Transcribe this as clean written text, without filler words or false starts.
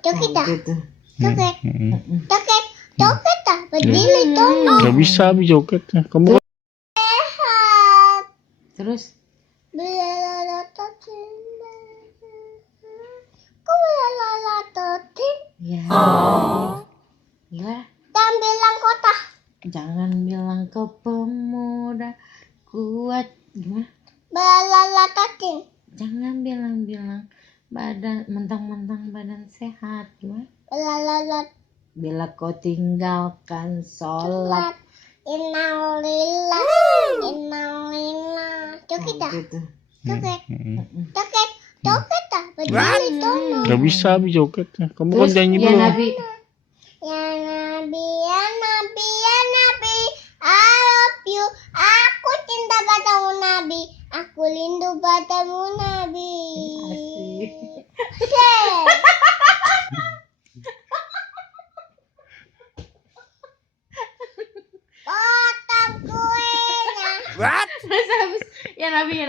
Joget dah. Gitu. Joget. Joget. Joget dah. Berdiri tolong. Gak bisa Abi joget. Kamu kan Sehat. Terus Belalala totin. Kok belalala totin? ya. Gimana? Dan bilang kota. Jangan bilang kau pemuda kuat. Gimana? Belalala totin. Jangan bilang-bilang badan mentang-mentang badan sehat. Gimana? Belalala Bila kau tinggalkan sholat. Innalillah. Innalillah. Joget dah. Gitu. Joget. Joget. Joget dah. Berdiri tolong. gak bisa Abi joget. Kamu kan Terus nyanyi ya dulu. Nabi. Ya Nabi, ya Nabi, ya Nabi, I love you. Aku cinta padamu Nabi. Aku rindu padamu Nabi. Asik. Share. Potong kuenya. Terus habis ya Nabi